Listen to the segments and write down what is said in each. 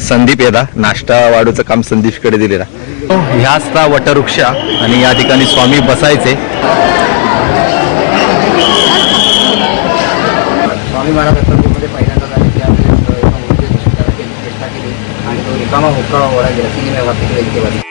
संदीप येदा. नाश्ता वाढूचं काम संदीपकडे दिलेला. ह्याच ता वटवृक्षा आणि या ठिकाणी स्वामी बसायचे. स्वामी महाराजमध्ये पहिल्यांदा झाले एका मूर्तीची केली आणि तो रिकामा हुक्का ओढा गेला. सिनेमा वाटते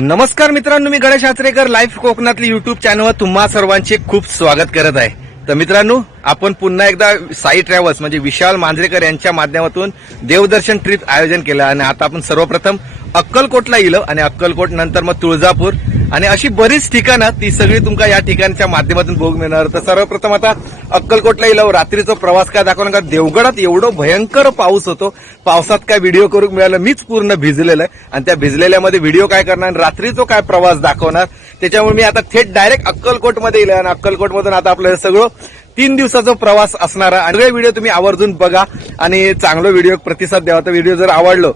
नमस्कार मित्रांनो मी गणेश आचरेकर लाईव्ह कोकणातली युट्यूब चॅनलवर तुम्हा सर्वांचे खूप स्वागत करत आहे. तर मित्रांनो आपण पुन्हा एकदा साई ट्रॅव्हल्स म्हणजे विशाल मांजरेकर यांच्या माध्यमातून देवदर्शन ट्रिप आयोजन केलं आणि आता आपण सर्वप्रथम अक्कलकोटला इलो आणि अक्कलकोट नंतर मग तुळजापूर. आणि अशी बरीच ठिकाणं ती सगळी तुमका या ठिकाणच्या माध्यमातून भोग मिळणार. तर सर्वप्रथम आता अक्कलकोटला येलो रात्रीचा प्रवास काय दाखवणार? का देवगडात एवढं भयंकर पाऊस होतो. पावसात काय व्हिडिओ करून मिळालं मीच पूर्ण भिजलेलं आहे. आणि त्या भिजलेल्यामध्ये व्हिडिओ काय करणार रात्रीचा काय प्रवास दाखवणार? त्याच्यामुळे मी आता थेट डायरेक्ट अक्कलकोटमध्ये येईल आणि अक्कलकोटमधून आता आपलं सगळं तीन दिवसाचा प्रवास असणारा आणि सगळे व्हिडिओ तुम्ही आवर्जून बघा आणि चांगलं व्हिडिओ प्रतिसाद द्यावा. तर व्हिडिओ जर आवडलो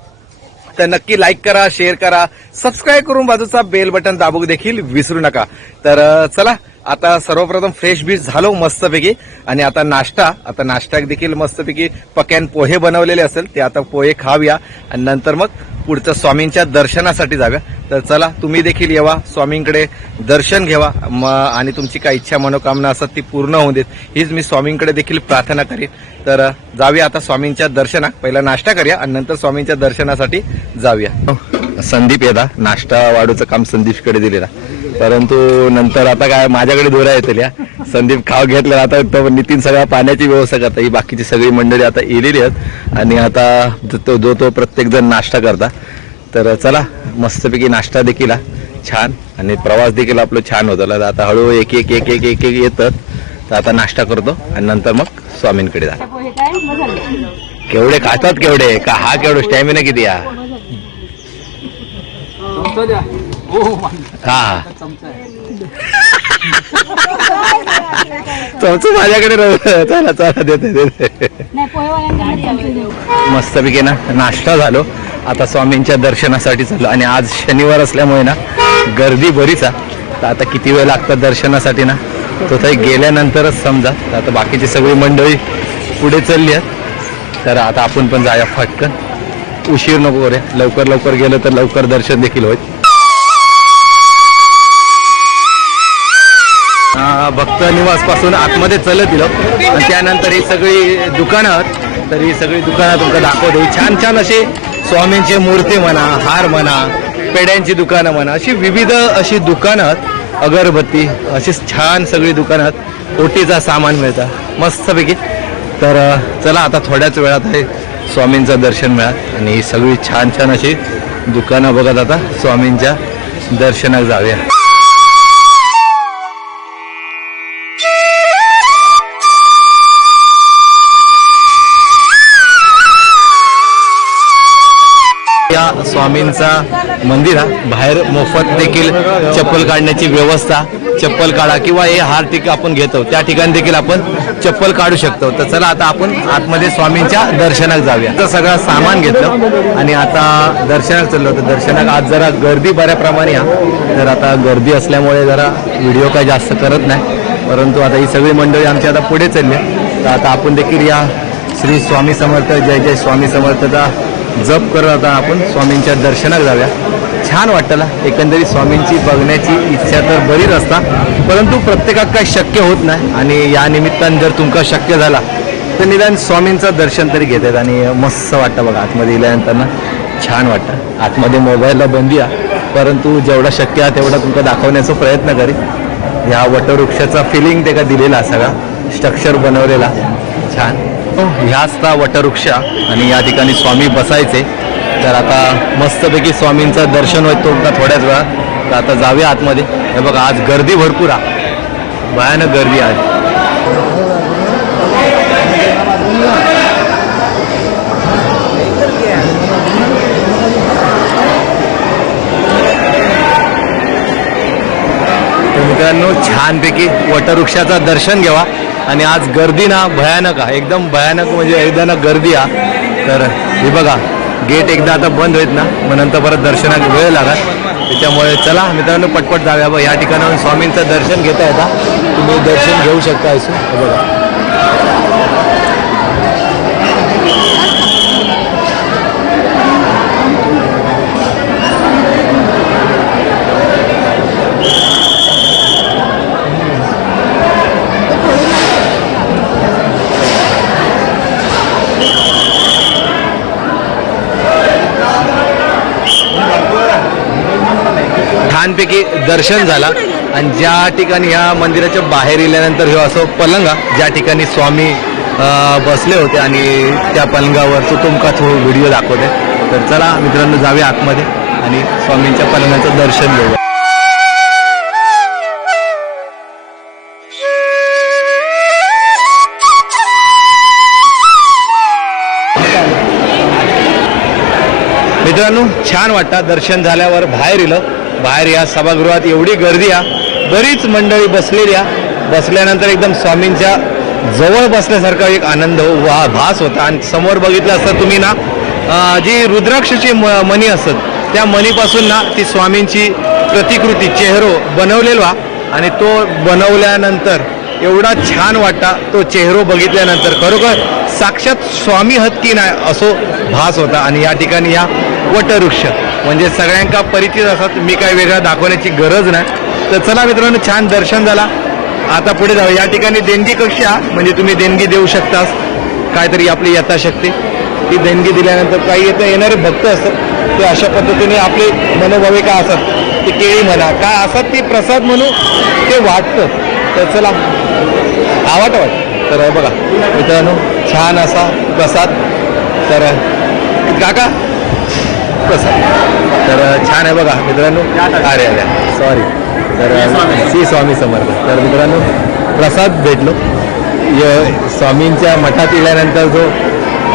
तर नक्की लाईक करा शेअर करा सबस्क्राईब करून बाजूचा बेल बटन दाबू देखील विसरू नका. तर चला आता सर्वप्रथम फ्रेश बीच झालो मस्तपैकी. आणि आता नाश्ता आता नाश्त्याक देखील मस्तपैकी पक्यान पोहे बनवलेले असेल ते आता पोहे खाऊया. आणि नंतर मग पुढचं स्वामींच्या दर्शनासाठी जाव्या तर चला तुम्ही देखील येवा स्वामींकडे दर्शन घ्यावा. म- आणि तुमची काय इच्छा मनोकामना असतात ती पूर्ण होऊ देत. हीच मी स्वामींकडे देखील प्रार्थना करेन. तर जाऊया आता स्वामींच्या दर्शनात. पहिला नाश्ता करूया आणि नंतर स्वामींच्या दर्शनासाठी जाऊया. संदीप येदा नाश्ता वाढूचं काम संदीपकडे दिलेला. परंतु नंतर आता काय माझ्याकडे दोरा येतील या. संदीप खाव घेतलं आता तो नितीन सगळ्या पाण्याची व्यवस्था करता. ही बाकीची सगळी मंडळी आता येलेली आहेत. आणि आता तो जो तो प्रत्येक जण नाश्ता करता. तर चला मस्तपैकी नाश्ता देखील हा. छान. आणि प्रवास देखील आपलं छान होतं. आता हळूहळू एक एक एक एक एक एक येतात तर आता नाश्ता करतो. आणि नंतर मग स्वामींकडे जा केवढे खातात केवढे? का हा केवढं स्टॅमिना किती या हा हा चमचं माझ्याकडे. चला चला देते देते मस्तपैकी ना नाश्ता झालो. आता स्वामींच्या दर्शनासाठी चाललो. आणि आज शनिवार असल्यामुळे ना गर्दी बरीच आहे. तर आता किती वेळ लागतात दर्शनासाठी ना? तो काही गेल्यानंतरच समजा. तर आता बाकीची सगळी मंडळी पुढे चालली आहेत. तर आता आपण पण जाऊया फटकन. उशीर नको करूया. लवकर लवकर गेलं तर लवकर दर्शन देखील होईल. निवासपासून आतमध्ये चलत दिलं आणि त्यानंतर ही सगळी दुकानं तर ही सगळी दुकानं तुमका दाखवतो. छान छान असे स्वामींची मूर्ती म्हणा हार म्हणा पेड्यांची दुकानं म्हणा अशी विविध अशी दुकानं आहेत. अगरबत्ती अशी छान सगळी दुकानं आहेत. ओटीचा सामान मिळतं. मस्तपैकी. तर चला आता थोड्याच वेळात हे स्वामींचं दर्शन मिळात आणि ही सगळी छान छान अशी दुकानं बघत आता स्वामींच्या दर्शनात जाऊया. स्वामींचा मंदिर हा. बाहेर मोफत देखील चप्पल काढण्याची व्यवस्था चप्पल काढा किंवा हे हार टिक आपण घेतो त्या ठिकाणी देखील आपण चप्पल काढू शकतो. तर चला आता आपण आतमध्ये स्वामींच्या दर्शनात जाऊया. तर सगळं सामान घेतलं आणि आता दर्शनात चाललो. तर दर्शनात आज जरा गर्दी बऱ्याप्रमाणे हा. तर आता गर्दी असल्यामुळे जरा व्हिडिओ काय जास्त करत नाही. परंतु आता ही सगळी मंडळी आमची आता पुढे चालली. तर आता आपण देखील या श्री स्वामी समर्थ जय जय स्वामी समर्थचा जप करत आता आपण स्वामींच्या दर्शनात जाऊया. छान वाटतं एकंदरीत स्वामींची बघण्याची इच्छा तर बरीच असता परंतु प्रत्येकात काही शक्य होत नाही आणि या निमित्तानं जर तुमका शक्य झाला तर निदान स्वामींचं दर्शन तरी घेतात आणि मस्त वाटतं बघा आतमध्ये गेल्यानंतर ना. छान वाटतं. आतमध्ये मोबाईलला बंदी आहे परंतु जेवढं शक्य आहे तेवढं तुमका दाखवण्याचा प्रयत्न करीत या वटवृक्षाचा फिलिंग त्याला दिलेला सगळा स्ट्रक्चर बनवलेला. छान. ह्याच ता वटवृक्षा आणि या ठिकाणी स्वामी बसायचे. तर आता मस्तपैकी स्वामींचं दर्शन होत का थोड्याच वेळात तर आता जाऊया आतमध्ये. हे बघा आज गर्दी भरपूर आहे. भयानक गर्दी आहे मित्रांनो छानपैकी वटवृक्षाचं दर्शन घ्यावा. आणि आज गर्दी ना भयानक आहे. एकदम भयानक म्हणजे एकदा गर्दी आहे. तर हे बघा गेट एकदा आता बंद होईत ना मग नंतर परत दर्शनात वेळ लागत त्याच्यामुळे चला मित्रांनो पटपट जाऊया. बघ या ठिकाणाहून स्वामींचं दर्शन घेता येता. तुम्ही दर्शन घेऊ शकता असं बघा. छानपैकी दर्शन झाला. आणि ज्या ठिकाणी ह्या मंदिराच्या बाहेर येल्यानंतर हे असं पलंगा ज्या ठिकाणी स्वामी बसले होते आणि त्या पलंगावर तो तुमका तो व्हिडिओ दाखवते. तर चला मित्रांनो जावे आतमध्ये आणि स्वामींच्या पलंगाचं दर्शन घेऊया. मित्रांनो छान वाटतं. दर्शन झाल्यावर बाहेर येलं बाहेर या सभागृहात एवढी गर्दी आहे. बरीच मंडळी बसलेली या बसल्यानंतर एकदम स्वामींच्या जवळ बसल्यासारखा एक आनंद वा भास होता. आणि समोर बघितलं असतं तुम्ही ना जी रुद्राक्षची म- मणी असत त्या मणीपासून ना ती स्वामींची प्रतिकृती चेहरो बनवलेला आणि तो बनवल्यानंतर एवढा छान वाटता तो चेहरो बघितल्यानंतर खरोखर साक्षात स्वामी हत की नाही असो भास होता. आणि या ठिकाणी या वटवृक्ष म्हणजे सगळ्यांका परिचित असतात मी काय वेगळा दाखवण्याची गरज नाही. तर चला मित्रांनो छान दर्शन झाला. आता पुढे जाऊ या ठिकाणी देणगी कक्षा म्हणजे तुम्ही देणगी देऊ शकतास. काहीतरी आपली यथाशक्ती. ती देणगी दिल्यानंतर काही येतं येणारे भक्त असतात. ते अशा पद्धतीने आपले मनोभाविका असतात ते केळी म्हणा काय असतात ते प्रसाद म्हणून ते वाटतं. तर चला आवाट वाट तर बघा मित्रांनो छान असा प्रसाद. तर काका कसं तर छान आहे बघा मित्रांनो. अरे अरे सॉरी तर श्री स्वामी समर्थ. तर मित्रांनो प्रसाद भेटलो. य- स्वामींच्या मठात येल्यानंतर जो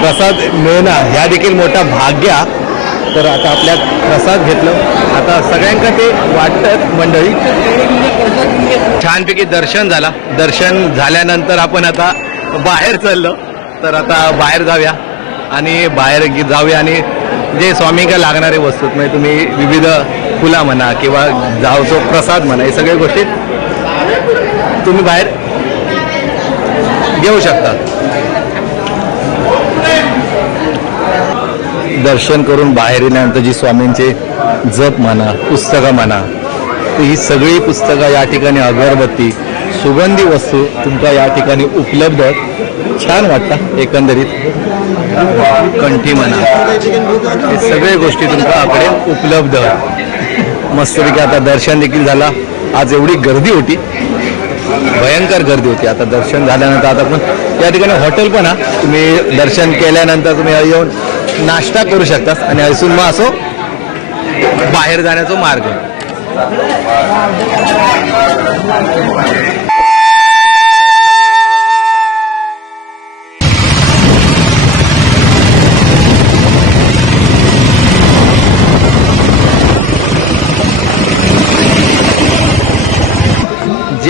प्रसाद मिळणं ह्या देखील मोठा भाग्य. तर आता आपल्या प्रसाद घेतलं. आता सगळ्यांका ते वाटतं मंडळी. छानपैकी दर्शन झाला. दर्शन झाल्यानंतर आपण आता बाहेर चाललो. तर आता बाहेर जाऊया. आणि बाहेर जाऊया आणि जे स्वामींका लागणारे वस्तू म्हणजे तुम्ही विविध फुला म्हणा किंवा जावचो प्रसाद म्हणा हे सगळ्या गोष्टी तुम्ही बाहेर घेऊ शकता. दर्शन करून बाहेर येण्यानंतर जी स्वामींचे जप म्हणा पुस्तकं म्हणा ही सगळी पुस्तकं या ठिकाणी अगरबत्ती सुगंधी वस्तू तुमच्या या ठिकाणी उपलब्ध आहेत. छान वाटतं एकंदरीत. कंठी म्हणा. हे सगळे गोष्टी तुमच्याकडे उपलब्ध. मस्तपैकी आता दर्शन देखील झाला. आज एवढी गर्दी होती. भयंकर गर्दी होती. आता दर्शन झाल्यानंतर आता पण या ठिकाणी हॉटेल पण हा. तुम्ही दर्शन केल्यानंतर तुम्ही येऊन नाश्ता करू शकता. आणि असून मग असो बाहेर जाण्याचा मार्ग.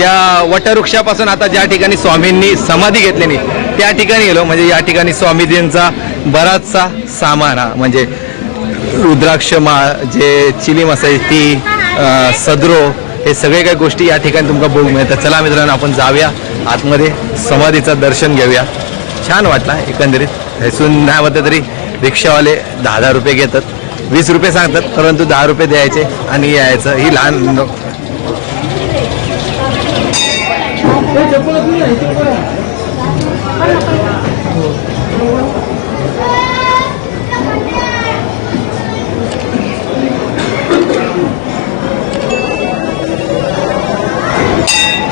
या वटवृक्षापासून आता ज्या ठिकाणी स्वामींनी समाधी घेतलेली त्या ठिकाणी गेलो. म्हणजे या ठिकाणी स्वामीजींचा बराचसा सामान हा. म्हणजे रुद्राक्ष माळ जे चिलीम असायची ती सद्रो सदरो हे सगळे काही गोष्टी या ठिकाणी तुमका बघू मिळतात. चला मित्रांनो आपण जाऊया. आतमध्ये समाधीचं दर्शन घेऊया. छान वाटला एकंदरीत. हेसून नाही होतं तरी रिक्षावाले दहा दहा रुपये घेतात. वीस रुपये सांगतात परंतु दहा रुपये द्यायचे आणि यायचं. ही लहान तर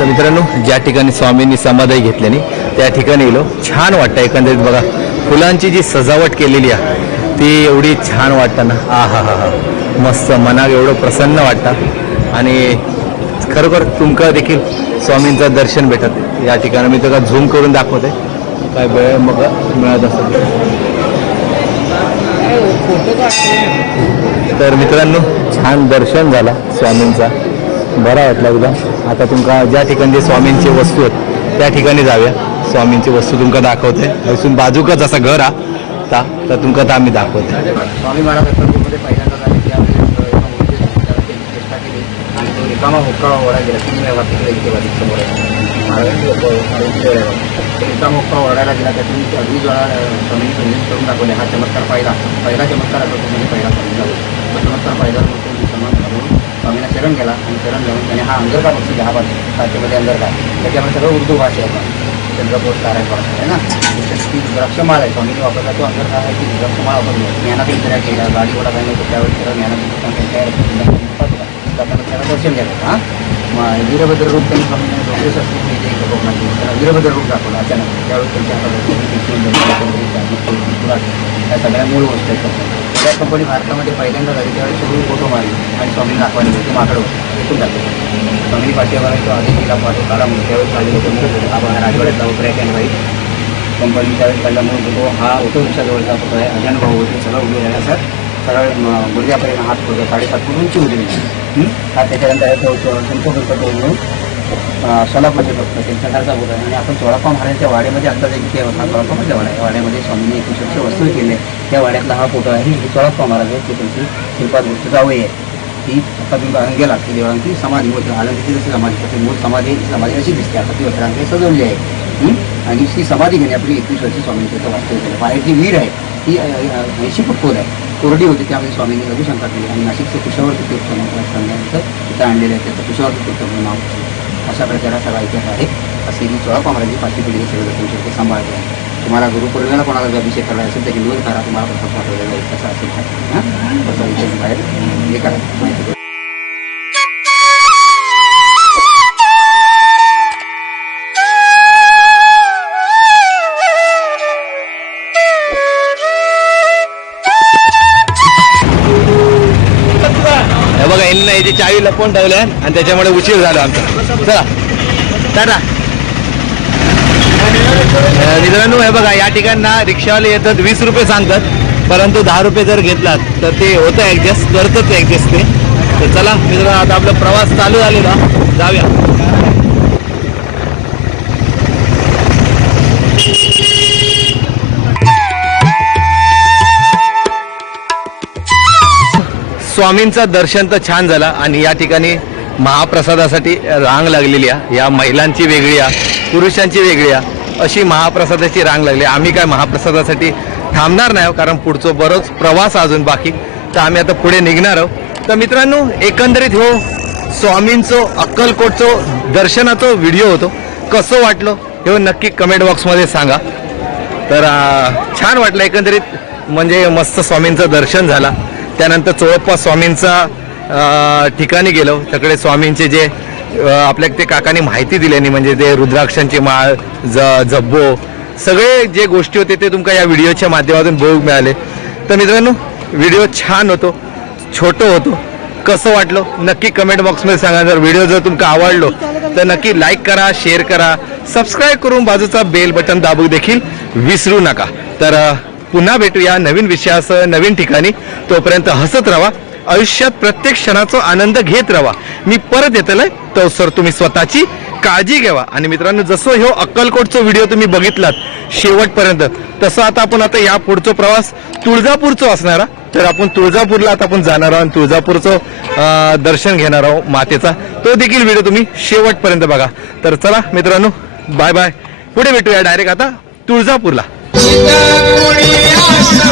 मित्रांनो ज्या ठिकाणी स्वामींनी समाधी घेतल्याने त्या ठिकाणी गेलो. छान वाटतं एकंदरीत बघा. फुलांची जी सजावट केलेली आहे ती एवढी छान वाटतं ना. आ हा हा हा मस्त मनाक एवढं प्रसन्न वाटतं. आणि खरोखर तुमका देखील स्वामींचं दर्शन भेटत. या ठिकाणी मी तुला झूम करून दाखवते. काय वेळ मग मिळत असत तर मित्रांनो छान दर्शन झाला स्वामींचा. बरा वाटला एकदम. आता तुमका ज्या ठिकाणी जे स्वामींची वस्तू आहेत त्या ठिकाणी जाऊया. स्वामींची वस्तू तुमका दाखवते. अजून बाजूकच असं घर हा. ता तर तुमका तर आम्ही दाखवते. स्वामी महाराज अक्कलकोटमध्ये पहिल्यांदा झाले त्यावेळेस अ, एका मुलीचे संस्कार केले. रिकामा हुक्का ओढा गेला सिनेमा वाटते तिकडे इथे वाटते समोर आहे महाराजांची लोकं, महाराजांची वेळ ओढायला गेला त्यातून अगदी वेळा स्वामींनी संदेश करून दाखवले हा चमत्कार पाहिला पहिला चमत्कार असतो म्हणजे पहिला स्वामी झाला तो चमत्कार पाहिला मग तो मुसलमान घालून स्वामींना शरण गेला आणि शरण जाऊन त्याने हा अंधर का बघतो दहा भाषे साहित्यामध्ये अंधर का त्याच्यामध्ये सगळं उर्दू भाषा आहे बघा. चंद्रपूर ताराय भाषा आहे ना ती द्राक्षमाळ आहे स्वामींनी वापरला तो अंधर काय आहे की द्राक्षमाळ वापरली ज्ञानात इंदिरा केला गाडी घोडा काय नव्हतं त्यावेळी त्याला ज्ञानात जाताना त्याला दर्शन घ्यायचं हां मग वीरभद्र रूप त्यांनी स्वामींना डोंगरेश असले जे कोकणाचे त्याला वीरभद्र रूप दाखवलं अचानक त्यावेळी त्यांच्या या सगळ्या मूळ गोष्ट आहेत त्या कंपनी भारतामध्ये पहिल्यांदा झाली त्यावेळी सगळी फोटो मारली आणि स्वामी दाखवायला होते माकडं एकूण दाखवलं स्वामी पाठीवर तो आधी तिला पाठव काढा म्हणून त्यावेळेस काढले होते मूळ आपण राजवाड्यातला ब्रॅक अँड व्हाईट कंपनी त्यावेळेस काढला मूळ होतो हा ऑटो रिक्षाजवळचा फोटो आहे. अजन भाऊ होते सगळं उभे राहिला सर. सरळ गुडघ्यापर्यंत हात होतो साडेसात फूट उंची होती हं? त्याच्यानंतर आहे तो तो संतो गणपती उघडून सोलापूरचे फक्त त्यांच्या घरचा फोटो आहे आणि आपण सोळाप्पा महाराजांच्या वाड्यामध्ये आता जे इथे होता सोळाप्पा म्हणजे वाडा आहे वाड्यामध्ये स्वामींनी वर्ष वस्तू केले. त्या वाड्यातला हा फोटो आहे ही सोळाप्पा महाराज आहे ते त्यांची श्रीपाद गोष्ट जावई आहे ती आता तुम्ही अंगेला की देवांची समाधी मूळ आनंदीची जशी समाधी तशी मूळ समाधी समाधी अशी दिसते. आता ती वस्त्रांकडे सजवली आहे. हं? आणि ती समाधी घेणे आपली एकवीस वर्षी स्वामींची वास्तव केलं. बाहेर जी वीर आहे. ती ऐंशी फूट खोल आहे कोरडी होती त्यामध्ये स्वामींनी रघुशंका केली आणि नाशिकचं कुशावरती तीर्थ सांगितलं तिथं आणलेलं आहे त्याचं कुशावरती तीर्थ म्हणून नाव अशा प्रकारे सगळा इतिहास आहे. असे ही चोळा पामराजी पाचवी पिढी सगळं तुमच्या ते सांभाळते आहे तुम्हाला गुरुपौर्णिमेला कोणाला जर अभिषेक करायचा असेल तर हिंदू करा. तुम्हाला प्रसाद पाठवलेला आहे. कसा असेल तर. हां तसं इथे बाहेर हे करा माहिती यांनी लपवून ठेवल्या आणि त्याच्यामुळे उशीर झाला आमचा. चला. टाटा. मित्रांनो हे बघा या ठिकाणना रिक्षावाले येतात वीस रुपये सांगतात. परंतु दहा रुपये जर घेतलात तर ते होतं ऍडजस्ट करतच ऍडजस्ट ते. तर चला मित्रांनो आता आपला प्रवास चालू झालेला. जाऊया. स्वामींचं दर्शन तर छान झालं आणि या ठिकाणी महाप्रसादासाठी रांग लागलेली आहे. या महिलांची वेगळी आहे पुरुषांची वेगळी आहे. अशी महाप्रसादाची रांग लागली. आहे. आम्ही काय महाप्रसादासाठी थांबणार नाही कारण पुढचं बरंच प्रवास अजून बाकी. तर आम्ही आता पुढे निघणार आहोत. तर मित्रांनो एकंदरीत हो स्वामींचं अक्कलकोटचं दर्शनाचं व्हिडिओ होतो. कसं वाटलं हे नक्की कमेंट बॉक्समध्ये सांगा. तर छान वाटलं एकंदरीत. म्हणजे मस्त स्वामींचं दर्शन झालं. त्यानंतर चोळप्पा स्वामींचा ठिकाणी गेलो. तिकडे स्वामींचे जे आपल्या ते काकांनी माहिती दिल्यानी म्हणजे ते रुद्राक्षांची माळ ज जब्बो सगळे जे गोष्टी होते ते तुमका या व्हिडिओच्या माध्यमातून बघू मिळाले. तर मित्रांनो व्हिडिओ छान होतो छोटं होतो. कसं वाटलं? नक्की कमेंट बॉक्समध्ये सांगा. जर व्हिडिओ जर तुमका आवडलो तर नक्की लाईक करा शेअर करा सबस्क्राईब करून बाजूचा बेल बटन दाबू देखील विसरू नका. तर पुन्हा भेटूया नवीन विषयासह नवीन ठिकाणी. तोपर्यंत हसत राहा. आयुष्यात प्रत्येक क्षणाचा आनंद घेत राहा. मी परत येतलंय तो सर तुम्ही स्वतःची काळजी घ्यावा. आणि मित्रांनो जसं हो अक्कलकोटचा व्हिडिओ तुम्ही बघितलात शेवटपर्यंत तसं आता आपण आता या पुढचा प्रवास तुळजापूरचा असणार तर आपण तुळजापूरला आता आपण जाणार आहोत. आणि तुळजापूरचं दर्शन घेणार आहोत मातेचा. तो देखील व्हिडिओ तुम्ही शेवटपर्यंत बघा. तर चला मित्रांनो बाय बाय. पुढे भेटूया डायरेक्ट आता तुळजापूरला. Yes,